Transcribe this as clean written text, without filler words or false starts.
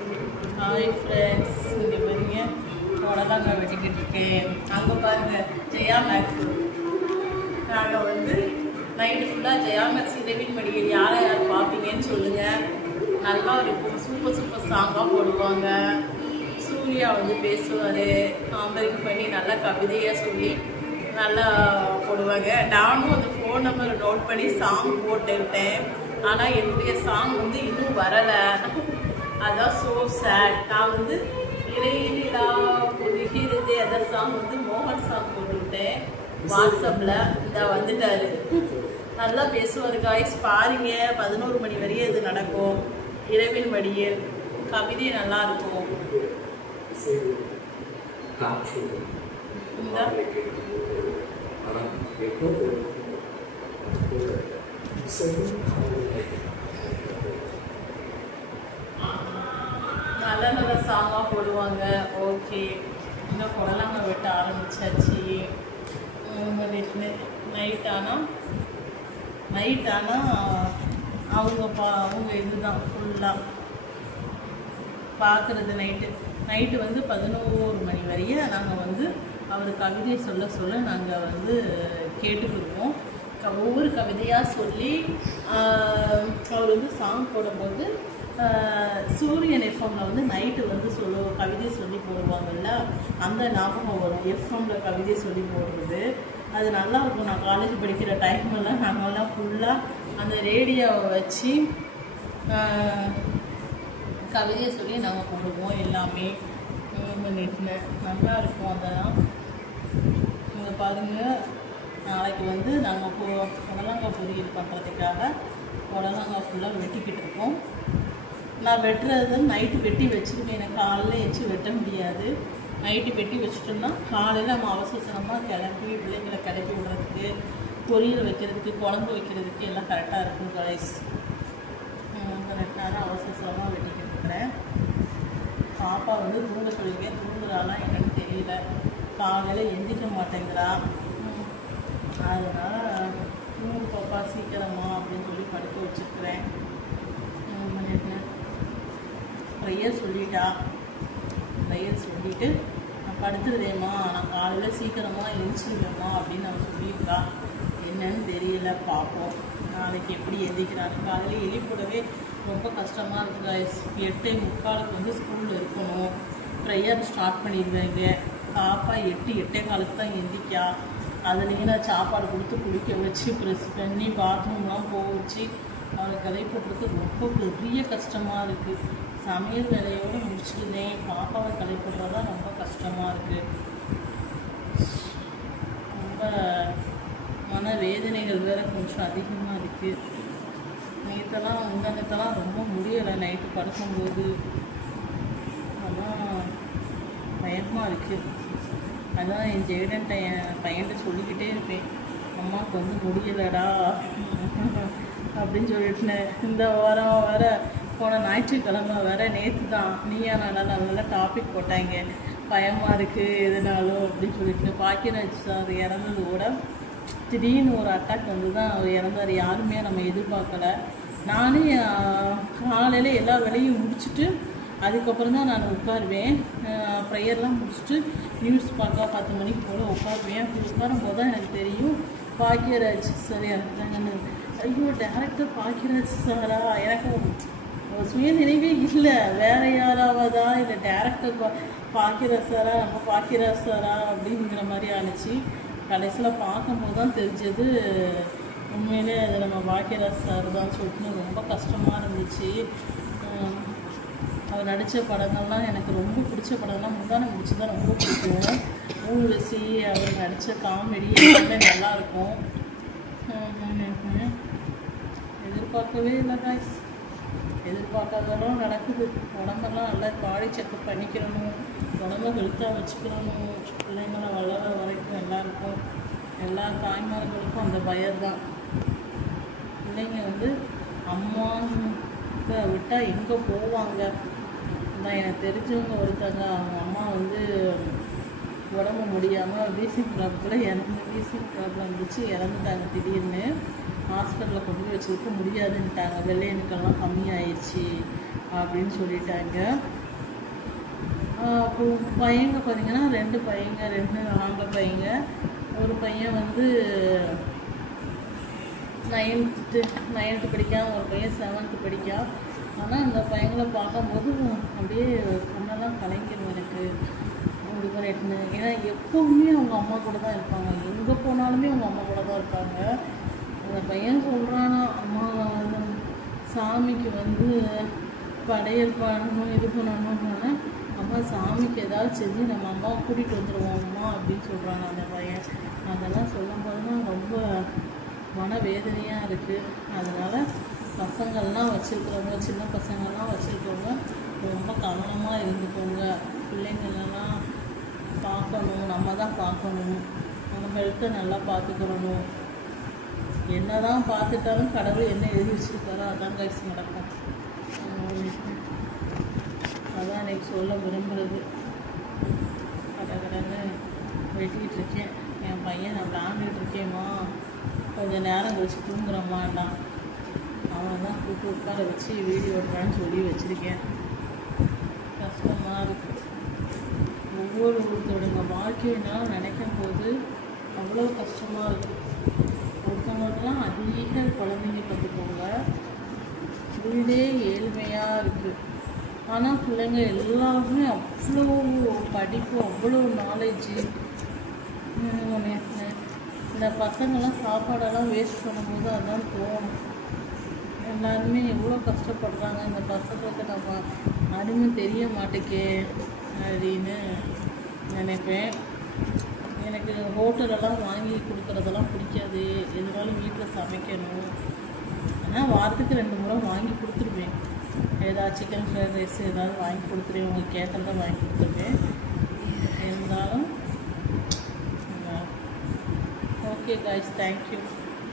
Hi friends, இங்கே பாருங்க புடலங்காய் வெட்டிக்கிட்டு இருக்கேன். அங்கே பாருங்கள் ஜெயா மேக்ஸ். நாங்கள் வந்து நைட்டு ஃபுல்லாக ஜெயா மேக்ஸ் இரவின் மடியில் யாரை யார் பார்ப்பீங்கன்னு சொல்லுங்கள். நல்லா இருக்கும். சூப்பர் சூப்பர் சாங்காக போடுவாங்க. சூர்யா வந்து பேசுவார், காம்பரிங் பண்ணி நல்லா கவிதையாக சொல்லி நல்லா போடுவாங்க. நானும் அந்த ஃபோன் நம்பர் நோட் பண்ணி சாங் போட்டுக்கிட்டேன். ஆனால் என்னுடைய சாங் வந்து இன்னும் வரலை. அதான் ஸோ சேட். நான் வந்து இறையிலா புரிகிறது அந்த சாங் வந்து மோகன் சாங் போட்டுவிட்டேன் வாட்ஸ்அப்பில். இதை வந்துட்டாரு. நல்லா பேசுவார் காய்ஸ். பாருங்க, 11 மணி வரையும் இது நடக்கும். இரவின் மடியில் கவிதை நல்லா இருக்கும். நல்ல நல்ல சாங்காக போடுவாங்க. ஓகே, இன்னும் புடலங்காய் வெட்ட ஆரம்பிச்சாச்சு. நைட் ஆனால் அவங்க இதுதான் ஃபுல்லாக பார்க்குறது. நைட்டு வந்து 11 மணி வரையும் நாங்கள் வந்து அவர் கவிதை சொல்ல நாங்கள் வந்து கேட்டுக்கிடுவோம். ஒவ்வொரு கவிதையாக சொல்லி அவர் வந்து சாங் போடும்போது சூரியன் எஃப்எம்மில் வந்து நைட்டு வந்து கவிதை சொல்லி போடுவாங்கல்ல, அந்த ஞாபகம் வரும். எஃப்எம்மில் கவிதை சொல்லி போடுறது அது நல்லாயிருக்கும். நான் காலேஜ் படிக்கிற டைம்லாம் நாங்கள்லாம் ஃபுல்லாக அந்த ரேடியோவை வச்சு கவிதையை சொல்லி நாங்கள் போடுவோம். எல்லாமே நல்லா இருக்கும். அதெல்லாம் இங்கே பாருங்கள். நாளைக்கு வந்து நாங்கள் புடலங்காய் பொரியல் பண்ணுறதுக்காக புடலங்காய் ஃபுல்லாக வெட்டிக்கிட்டு இருக்கோம். நான் வெட்டுறது நைட்டு வெட்டி வச்சுருக்கேன். எனக்கு காலையில் வச்சு வெட்ட முடியாது. நைட்டு வெட்டி வச்சுட்டோம்னா காலையில் நம்ம அவசரமாக கிளப்பி பிள்ளைங்களை கிளப்பி விடுறதுக்கு, பொரியல் வைக்கிறதுக்கு, குழம்பு வைக்கிறதுக்கு எல்லாம் கரெக்டாக இருக்கும் கைஸ். கரெக்டாக அவசரமாக வெட்டிக்கிட்டு இருக்கிறேன். பாப்பா வந்து தூங்க சொல்லியிருக்கேன். தூங்குறாளா என்னன்னு தெரியல. காலையில் எந்திரிக்க மாட்டேங்கிறா. அதனால் தூங்கு பாப்பா சீக்கிரமா அப்படின்னு சொல்லி படுக்க வச்சுருக்கிறேன். ப்ரேயர் சொல்லிட்டா. ப்ரேயர் சொல்லிவிட்டு நான் படுத்துருதேம்மா, நான் காலையில் சீக்கிரமாக எழுந்திரிச்சிடுவேம்மா அப்படின்னு அவன் சொல்லியிருக்கா. என்னன்னு தெரியல, பார்ப்போம் நாளைக்கு எப்படி எழுதிக்கிறான்னு. காலையில் எழுப்பிடவே ரொம்ப கஷ்டமாக இருக்குது. 8:45 வந்து ஸ்கூலில் இருக்கணும். ப்ரேயர் ஸ்டார்ட் பண்ணிடுவாங்க. பாப்பா 8:45 தான் எழுந்திரிக்கா. அதுலேயும் நான் சாப்பாடு கொடுத்து குளிக்க வச்சு ப்ரெஸ் பண்ணி பாத்ரூம்லாம் போக வச்சு அவளை கிளப்பிடுறது ரொம்ப பெரிய கஷ்டமாக இருக்குது. சமையல் வேலையோடு முடிச்சுக்கிட்டேன். பாப்பாவை கிளப்பிடுறது தான் ரொம்ப கஷ்டமாக இருக்குது. ரொம்ப மனவேதனைகள் வேறு கொஞ்சம் அதிகமாக இருக்குது. முந்தனத்தெல்லாம் ரொம்ப முடியலை. நைட்டு படுக்கும்போது அதான் பயமாக இருக்குது. அதான் என் ஜெயடன் பையன்கிட்ட சொல்லிக்கிட்டே இருப்பேன், அம்மாவுக்கு வந்து முடியலடா அப்படின்னு சொல்லிட்டுனேன். இந்த வாரம் வேற போன ஞாயிற்றுக்கிழமை வேற நேற்று தான் நீயா நல்லா டாபிக் போட்டாங்க. பயமாக இருக்குது எதுனாலும் அப்படின்னு சொல்லிட்டு. பாக்கியராஜ் சார் இறந்தது கூட திடீர்னு ஒரு அட்டாக் வந்து தான் அவர் இறந்தார். யாருமே நம்ம எதிர்பார்க்கலை. நானே காலையில் எல்லா வேலையும் முடிச்சுட்டு அதுக்கப்புறம் தான் நான் உட்காருவேன். ப்ரேயர்லாம் முடிச்சுட்டு நியூஸ் பார்க்க 10 மணிக்கு போல் உட்காருவேன். அப்படி உட்காரும்போது தான் எனக்கு தெரியும் பாக்கியராஜ் சார் இறந்துட்டாங்கன்னு. ஐயோ, டேரக்டர் பாக்கியராஜ் சாரா? எனக்கு சுயநினைவே இல்லை. வேறு யாராவதா இல்லை டேரக்டர் பாக்கியராஜ் சாரா, நம்ம பாக்கியராஜ் சாரா அப்படிங்கிற மாதிரி ஆணுச்சு. கடைசியில் பார்க்கும்போது தான் தெரிஞ்சது உண்மையிலே அது நம்ம பாக்கியராஜ் சார் தான் சொல்லிட்டு ரொம்ப கஷ்டமாக இருந்துச்சு. அவர் நடித்த படங்கள்லாம் எனக்கு ரொம்ப பிடிச்ச படம்லாம் முந்தானை முடிச்சு தான் ரொம்ப பிடிக்கும். ஊர்வசி அவர் நடித்த காமெடி எல்லாமே நல்லாயிருக்கும். எதிர்பார்க்கவே இல்லை காய்ஸ். எதிர்பார்க்காதெல்லாம் நடக்குது. உடம்பெல்லாம் நல்லா பாடி செக்கப் பண்ணிக்கிறணும். உடம்பை ஹெல்த்தாக வச்சுக்கிறணும். பிள்ளைங்களை வளர வரைக்கும் எல்லாருக்கும், எல்லா தாய்மார்களுக்கும் அந்த பயம் தான். பிள்ளைங்க வந்து அம்மாவை விட்டால் எங்கே போவாங்க? தான் எனக்கு தெரிஞ்சவங்க ஒருத்தங்க, அவங்க அம்மா வந்து உடம்பு முடியாமல் வீசிங் ப்ராப்ளம் இருந்துச்சு, இறந்துட்டாங்க. திடீர்னு ஹாஸ்பிட்டலில் கொண்டு போய் வச்சுருக்க முடியாதுன்ட்டாங்க. வெள்ளையணுக்கெல்லாம் கம்மியாயிடுச்சு அப்படின்னு சொல்லிட்டாங்க. அப்போ பையங்க பார்த்தீங்கன்னா 2 பையங்க, 2 ஆம்பளை பையங்க. ஒரு பையன் வந்து 9th படிக்கான், ஒரு பையன் 7th படிக்கான். ஆனால் இந்த பையங்களை பார்க்கும்போது அப்படியே கண்ணெல்லாம் கலங்கிடும் எனக்கு. உங்களுக்கு ரெண்டு, ஏன்னா எப்போவுமே அவங்க அம்மா கூட தான் இருப்பாங்க, எங்கே போனாலுமே அவங்க அம்மா கூட தான் இருப்பாங்க. அந்த பையன் சொல்கிறானா, அம்மா சாமிக்கு வந்து படையல் பண்ணணும், இது பண்ணணும்னா அம்மா சாமிக்கு ஏதாவது செஞ்சு நம்ம அம்மாவை கூட்டிகிட்டு வந்துடுவோம் அம்மா அப்படின்னு சொல்கிறாங்க அந்த பையன். அதெல்லாம் சொல்லும்போது தான் ரொம்ப மனவேதனையாக இருக்குது. அதனால் பசங்கள்லாம் வச்சுருக்கிறவங்க, சின்ன பசங்கள்லாம் வச்சுருக்கவங்க ரொம்ப கவனமாக இருந்துக்கோங்க. பிள்ளைங்களெல்லாம் பார்க்கணும், நம்ம தான் பார்க்கணும், நம்ம ஹெல்த்தை நல்லா பார்த்துக்கிறணும். என்ன தான் பார்த்துட்டாலும் கடவுள் என்ன எழுதி வச்சுருக்காரோ அதான் கைஸ் நடக்கும். அதான் எனக்கு சொல்ல விரும்புகிறது. கடற்கடன்னு வெட்டிகிட்டு இருக்கேன். என் பையன் நான் விளாண்டுட்டு இருக்கேம்மா, கொஞ்சம் நேரம் கழிச்சு தூங்குறம்மாட்டான். அவனை தான் கூப்பிட்டு உட்கார வச்சு வீடியோ ஓட்டுறான்னு சொல்லி வச்சுருக்கேன். கஷ்டமாக இருக்குது. ஒருத்தருடைய வாழ்க்கையினாலும் நினைக்கும் போது அவ்வளோ கஷ்டமாக இருக்குது. ஒருத்தவங்களுக்கெல்லாம் அதிக குழந்தைங்க கற்றுக்கோங்க, வீடே ஏழ்மையாக இருக்குது. ஆனால் பிள்ளைங்க எல்லாருமே அவ்வளோ படிப்பு, அவ்வளோ நாலேஜு. இந்த பசங்கள்லாம் சாப்பாடெல்லாம் வேஸ்ட் பண்ணும்போது அதான் தோணும், எல்லாருமே எவ்வளோ கஷ்டப்படுறாங்க, இந்த பசங்களுக்கு நம்ம அருமை தெரிய மாட்டேக்கே அப்படின்னு நினைப்பேன். எனக்கு ஹோட்டலெல்லாம் வாங்கி கொடுக்குறதெல்லாம் பிடிக்காது, எதுனாலும் வீட்டில் சமைக்கணும். ஆனால் வாரத்துக்கு 2 முறை வாங்கி கொடுத்துருவேன். ஏதாவது சிக்கன் ஃப்ரைட் ரைஸ் ஏதாவது வாங்கி கொடுத்துருவேன், உங்களுக்கு கேட்டதை வாங்கி கொடுத்துருவேன். இருந்தாலும் ஓகே காய்ஸ், தேங்க்யூ.